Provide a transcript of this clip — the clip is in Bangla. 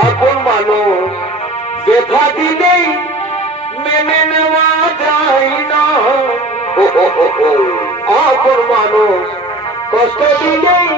এখন মানুষ বেথা দিলেই মেনে নেওয়া যায় না কষ্ট দিলেই